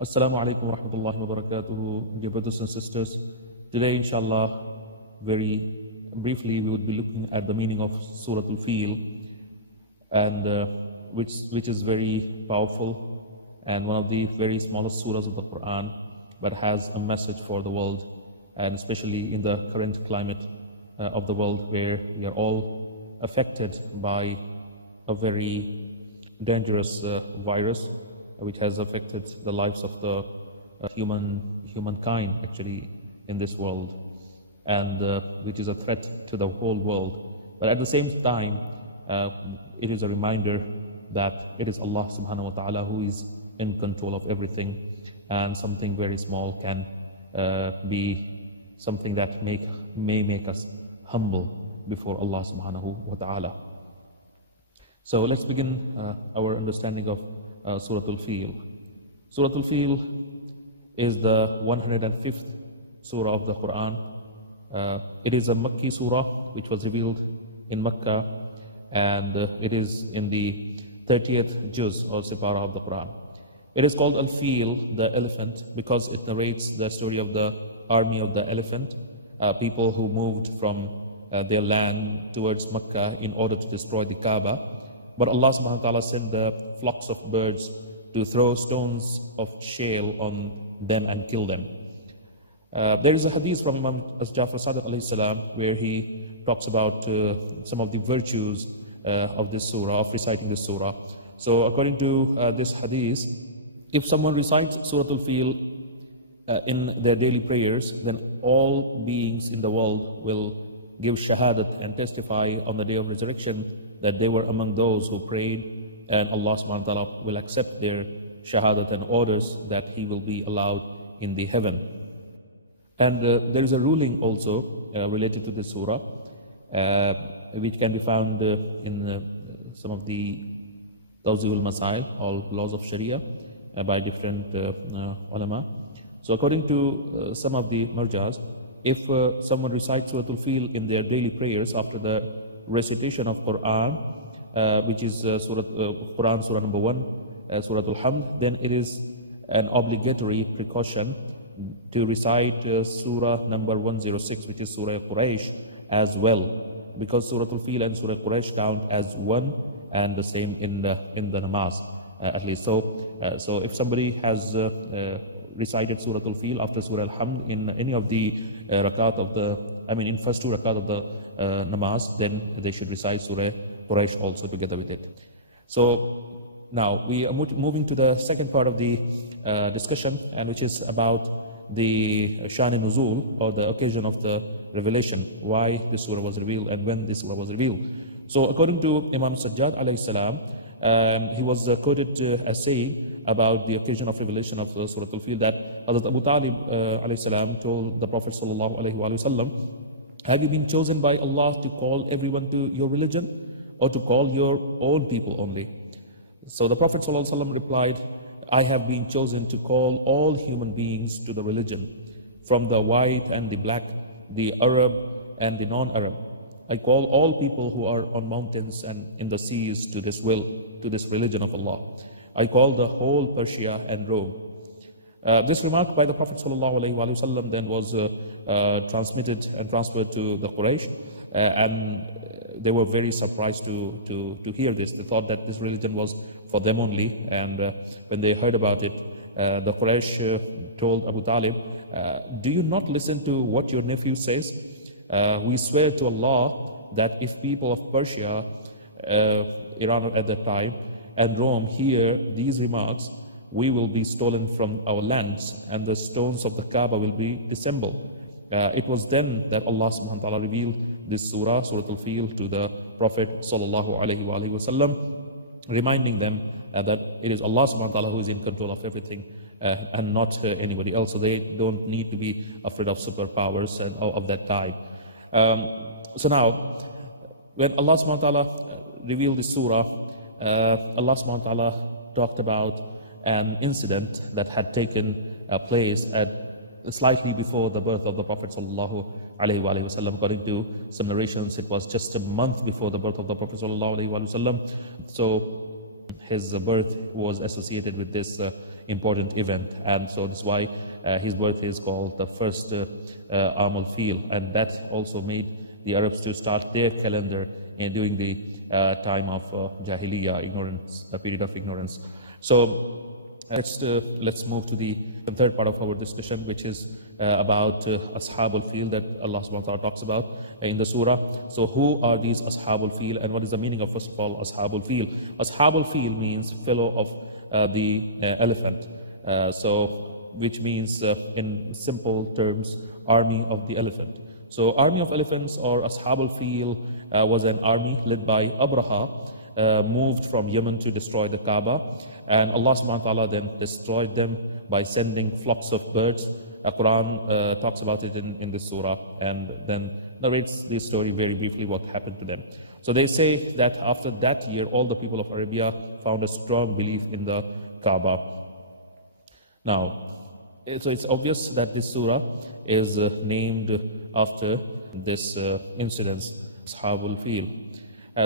Assalamu alaikum wa rahmatullahi wa barakatuhu, dear brothers and sisters. Today, inshallah, very briefly, we would be looking at the meaning of Surah Al-Fil, and which is very powerful and one of the very smallest surahs of the Quran, but has a message for the world, and especially in the current climate of the world, where we are all affected by a very dangerous virus, which has affected the lives of the humankind actually in this world, and which is a threat to the whole world. But at the same time, it is a reminder that it is Allah subhanahu wa ta'ala who is in control of everything, and something very small can be something that may make us humble before Allah subhanahu wa ta'ala. So let's begin our understanding of Surah Al-Fil. Surah Al-Fil is the 105th surah of the Quran. It is a Makki surah which was revealed in Makkah, and it is in the 30th juz or separa of the Quran. It is called Al-Fil, the elephant, because it narrates the story of the army of the elephant, people who moved from their land towards Makkah in order to destroy the Kaaba. But Allah subhanahu wa ta'ala sent the flocks of birds to throw stones of shale on them and kill them. There is a hadith from Imam Ja'far Sadiq alayhi salam where he talks about some of the virtues of this surah, of reciting this surah. So according to this hadith, if someone recites Surah Al-Fil in their daily prayers, then all beings in the world will give shahadat and testify on the day of resurrection that they were among those who prayed, and Allah subhanahu wa ta'ala will accept their shahadat and orders that He will be allowed in the heaven. And there is a ruling also related to this surah, which can be found in some of the Tawzihul Masail, all laws of Sharia, by different ulama. So according to some of the marjas, if someone recites Surah Al-Fil in their daily prayers after the recitation of Quran, which is Quran Surah number 1, Surah Al-Hamd, then it is an obligatory precaution to recite Surah number 106, which is Surah Quraysh, as well, because Surah Al-Fil and Surah Quraysh count as one and the same in the namaz, at least. So if somebody has recited Surah Al-Fil after Surah Al-Hamd in any of the rakat of the, in first two rakat of the namaz, then they should recite Surah Quraysh also together with it. So now we are moving to the second part of the discussion, and which is about the Shan Nuzul, or the occasion of the revelation, why this surah was revealed and when this surah was revealed. So according to Imam Sajjad alayhi salam, he was quoted as saying about the occasion of revelation of Surah Al-Fil, that Hazrat Abu Talib alayhi salam told the Prophet sallallahu alayhi wa sallam, have you been chosen by Allah to call everyone to your religion, or to call your own people only? So the Prophet sallallahu alayhi wa sallam replied, I have been chosen to call all human beings to the religion, from the white and the black, the Arab and the non-Arab. I call all people who are on mountains and in the seas to this religion of Allah. I call the whole Persia and Rome. This remark by the Prophet ﷺ then was transmitted and transferred to the Quraysh, and they were very surprised to hear this. They thought that this religion was for them only, and when they heard about it, the Quraysh told Abu Talib, do you not listen to what your nephew says? We swear to Allah that if people of Persia, Iran at that time, and Rome hear these remarks, we will be stolen from our lands, and the stones of the Kaaba will be dissembled. It was then that Allah subhanahu wa ta'ala revealed this surah, Surah Al-Fil, to the Prophet sallallahu alayhi wa sallam, reminding them that it is Allah subhanahu wa ta'ala who is in control of everything, and not anybody else. So they don't need to be afraid of superpowers and of that type. So now, when Allah subhanahu wa ta'ala revealed this surah, Allah subhanahu wa ta'ala talked about an incident that had taken place at slightly before the birth of the Prophet sallallahu alaihi wasallam. According to some narrations, it was just a month before the birth of the Prophet sallallahu alaihi wasallam. So his birth was associated with this important event. And so that's why his birth is called the first Al-Fil, and that also made the Arabs to start their calendar during the time of Jahiliyyah, ignorance, a period of ignorance. So let's move to the third part of our discussion, which is about Ashab al-Fil that Allah subhanahu wa ta'ala talks about in the surah. So who are these Ashab al-Fil, and what is the meaning of, first of all, Ashab al-Fil? Ashab al-Fil means fellow of the elephant, which means in simple terms, army of the elephant. So army of elephants, or Ashab al-Fil, was an army led by Abraha, moved from Yemen to destroy the Kaaba, and Allah subhanahu wa ta'ala then destroyed them by sending flocks of birds. Quran talks about it in this surah, and then narrates this story very briefly, what happened to them. So they say that after that year, all the people of Arabia found a strong belief in the Kaaba. Now, so it's obvious that this surah is named after this incident, Ashab al-Fil.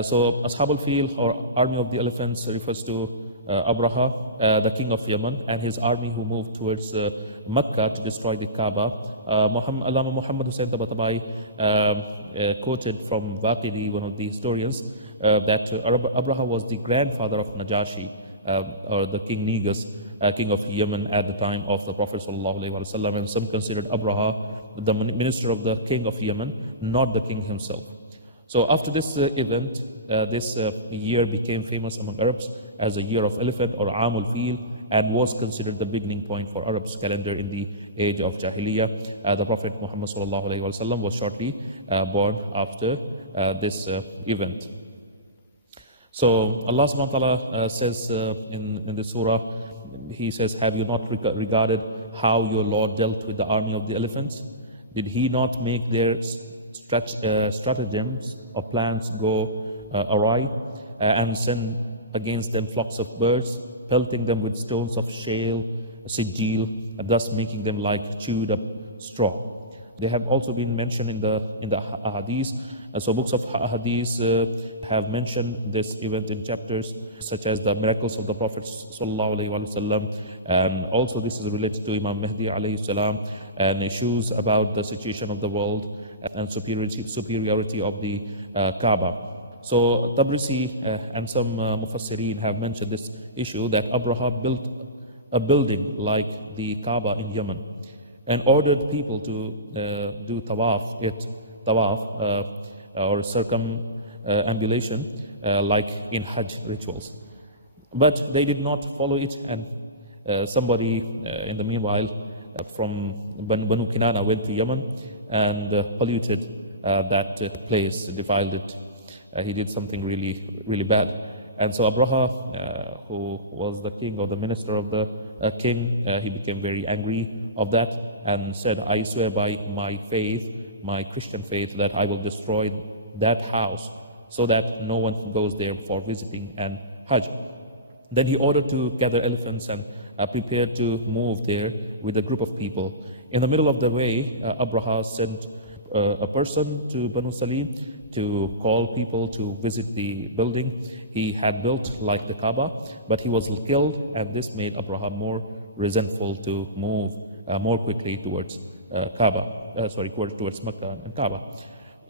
So Ashab al-Fil, or army of the elephants, refers to Abraha, the king of Yemen, and his army who moved towards Mecca to destroy the Kaaba. Allama Muhammad Hussain Tabatabai quoted from Waqidi, one of the historians, that Abraha was the grandfather of Najashi, or the King Negus, king of Yemen at the time of the Prophet ﷺ, and some considered Abraha the minister of the king of Yemen, not the king himself. So after this event, this year became famous among Arabs as a year of elephant, or Aam al-Fil, and was considered the beginning point for Arabs' calendar in the age of Jahiliyyah. The Prophet Muhammad ﷺ was shortly born after this event. So Allah subhanahu wa ta'ala says in the surah, He says, have you not regarded how your Lord dealt with the army of the elephants? Did He not make their stratagems or plans go awry, and send against them flocks of birds, pelting them with stones of shale, sijil, and thus making them like chewed up straw? They have also been mentioned in the hadith. So books of hadith have mentioned this event in chapters such as the miracles of the Prophet ﷺ, and also this is related to Imam Mahdi alayhi salam, and issues about the situation of the world and superiority of the Kaaba. So Tabrisi and some Mufassirin have mentioned this issue, that Abraha built a building like the Kaaba in Yemen and ordered people to do tawaf or circumambulation like in Hajj rituals. But they did not follow it, and somebody in the meanwhile from Banu Kinana went to Yemen and polluted that place, defiled it. He did something really, really bad. And so Abraha, who was the king or the minister of the king, he became very angry of that and said, I swear by my faith, my Christian faith, that I will destroy that house so that no one goes there for visiting and Hajj. Then he ordered to gather elephants and prepared to move there with a group of people. In the middle of the way, Abraha sent a person to Banu Salim to call people to visit the building he had built like the Kaaba, but he was killed, and this made Abraha more resentful to move more quickly towards towards Mecca and Kaaba.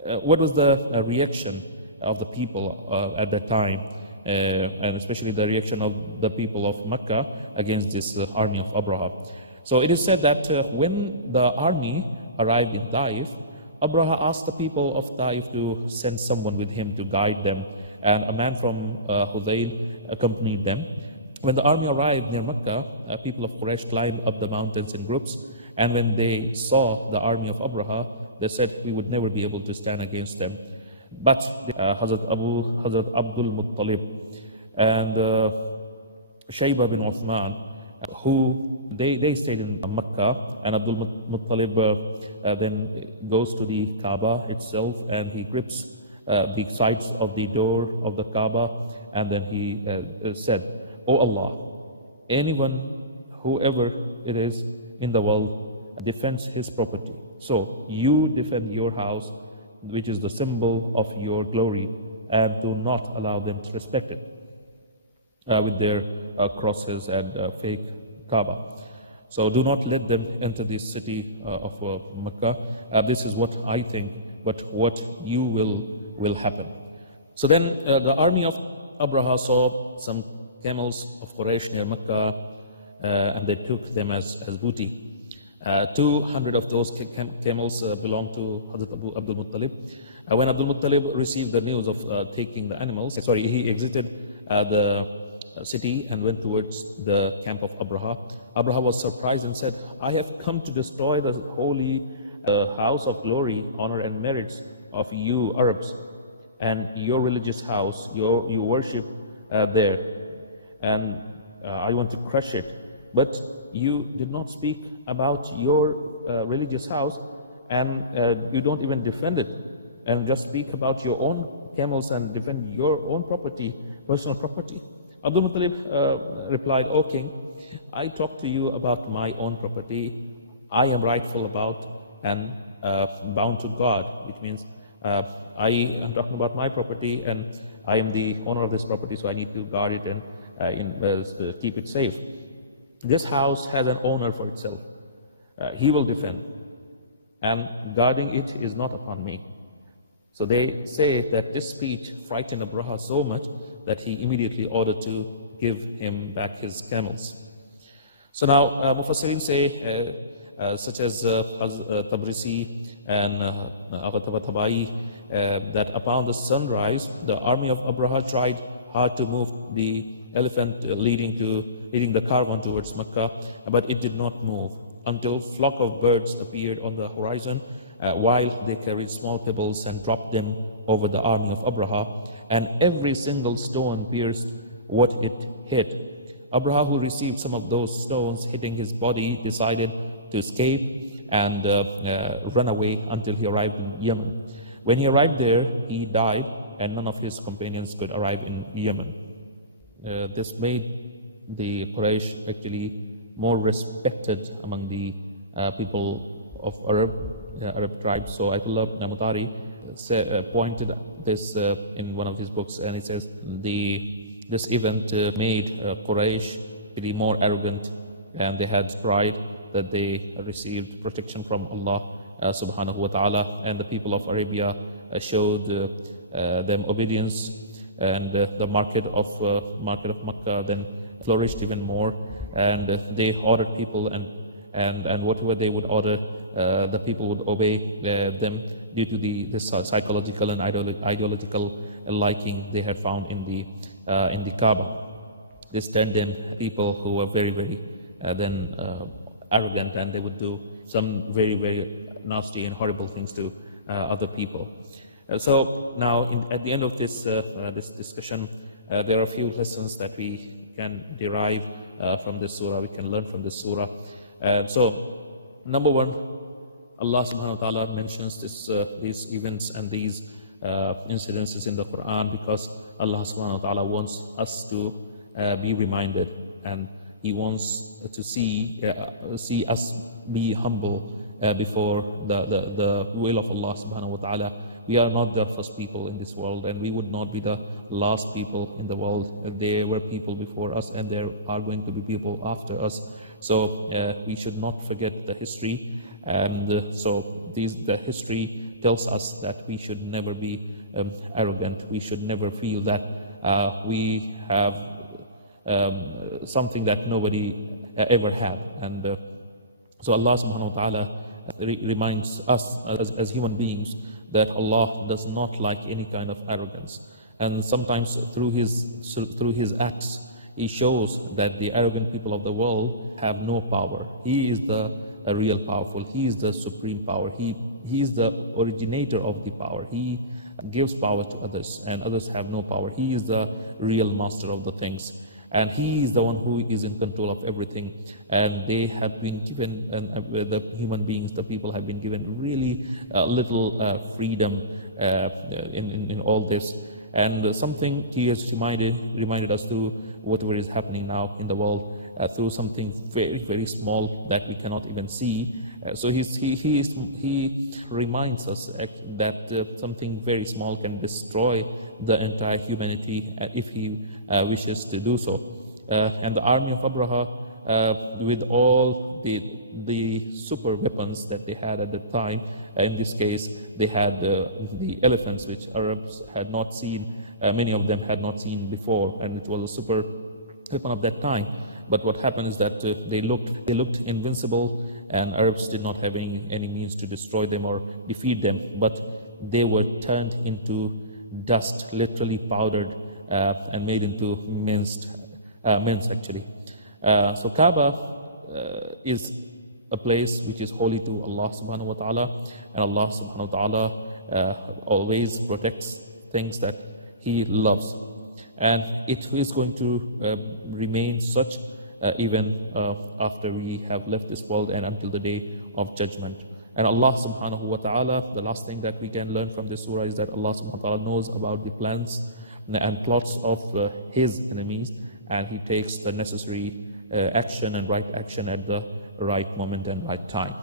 What was the reaction of the people at that time, and especially the reaction of the people of Mecca against this army of Abraha? So it is said that when the army arrived in Taif, Abraha asked the people of Taif to send someone with him to guide them, and a man from Hudayl accompanied them. When the army arrived near Mecca, people of Quraysh climbed up the mountains in groups, and when they saw the army of Abraha, they said, we would never be able to stand against them. But Hazrat Abdul Muttalib and Shayba bin Uthman, who they stayed in Mecca, and Abdul Muttalib then goes to the Kaaba itself, and he grips the sides of the door of the Kaaba, and then he said, O Allah, anyone, whoever it is in the world, defends his property. So you defend your house, which is the symbol of your glory, and do not allow them to respect it with their crosses and fake Kaaba. So do not let them enter this city of Mecca. This is what I think, but what you will happen. So then the army of Abraha saw some camels of Quraysh near Mecca, and they took them as booty. 200 of those camels belonged to Hazrat Abdul Muttalib. When Abdul Muttalib received the news of taking the animals, he exited the city and went towards the camp of Abraha. Abraha was surprised and said, I have come to destroy the holy house of glory, honor and merits of you Arabs, and your religious house, you worship there, and I want to crush it. But you did not speak about your religious house, and you don't even defend it, and just speak about your own camels and defend your own property, personal property. Abdul Muttalib replied, O king, I talk to you about my own property. I am rightful about and bound to God, which means I am talking about my property, and I am the owner of this property, so I need to guard it and keep it safe. This house has an owner for itself. He will defend, and guarding it is not upon me. So they say that this speech frightened Abraha so much that he immediately ordered to give him back his camels. So now Mufassirin say, such as Tabrisi and Tabai, that upon the sunrise, the army of Abraha tried hard to move the elephant leading the caravan towards Mecca, but it did not move until a flock of birds appeared on the horizon, while they carried small pebbles and dropped them over the army of Abraha, and every single stone pierced what it hit. Abraha, who received some of those stones hitting his body, decided to escape and run away until he arrived in Yemen. When he arrived there, he died, and none of his companions could arrive in Yemen. This made the Quraysh actually more respected among the people of Arab tribes. So Ayatollah Namutari pointed this in one of his books, and it says this event made Quraysh really more arrogant, and they had pride that they received protection from Allah subhanahu wa ta'ala, and the people of Arabia showed them obedience, and the market of Makkah then flourished even more, and they ordered people, and whatever they would order, the people would obey them due to the psychological and ideological liking they had found in the Kaaba. This turned them people who were very, very arrogant, and they would do some very, very nasty and horrible things to other people. So now, at the end of this discussion, there are a few lessons that we can derive from this surah, we can learn from this surah. So, number one, Allah subhanahu wa ta'ala mentions these events and these incidences in the Quran because Allah subhanahu wa ta'ala wants us to be reminded, and He wants to see us be humble before the will of Allah subhanahu wa ta'ala. We are not the first people in this world, and we would not be the last people in the world. There were people before us, and there are going to be people after us. So we should not forget the history, and so the history tells us that we should never be arrogant. We should never feel that we have something that nobody ever had. And so Allah subhanahu wa ta'ala reminds us as human beings that Allah does not like any kind of arrogance. And sometimes through his acts, He shows that the arrogant people of the world have no power. He is the real powerful. He is the supreme power. He is the originator of the power. He gives power to others, and others have no power. He is the real master of the things, and He is the one who is in control of everything. And they have been given, the human beings, the people have been given really little freedom in all this. And something He has reminded us through whatever is happening now in the world, through something very, very small that we cannot even see. So He reminds us that something very small can destroy the entire humanity if He wishes to do so. And the army of Abraha with all the super weapons that they had at the time. In this case, they had the elephants, which Arabs had not seen, many of them had not seen before, and it was a super weapon of that time. But what happened is that they looked invincible, and Arabs did not have any means to destroy them or defeat them, but they were turned into dust, literally powdered and made into mince actually. So Kaaba is a place which is holy to Allah subhanahu wa ta'ala, and Allah subhanahu wa ta'ala always protects things that He loves. And it is going to remain such even after we have left this world and until the day of judgment. And Allah subhanahu wa ta'ala, the last thing that we can learn from this surah is that Allah subhanahu wa ta'ala knows about the plans and plots of His enemies, and He takes the necessary action and right action at the right moment and right time.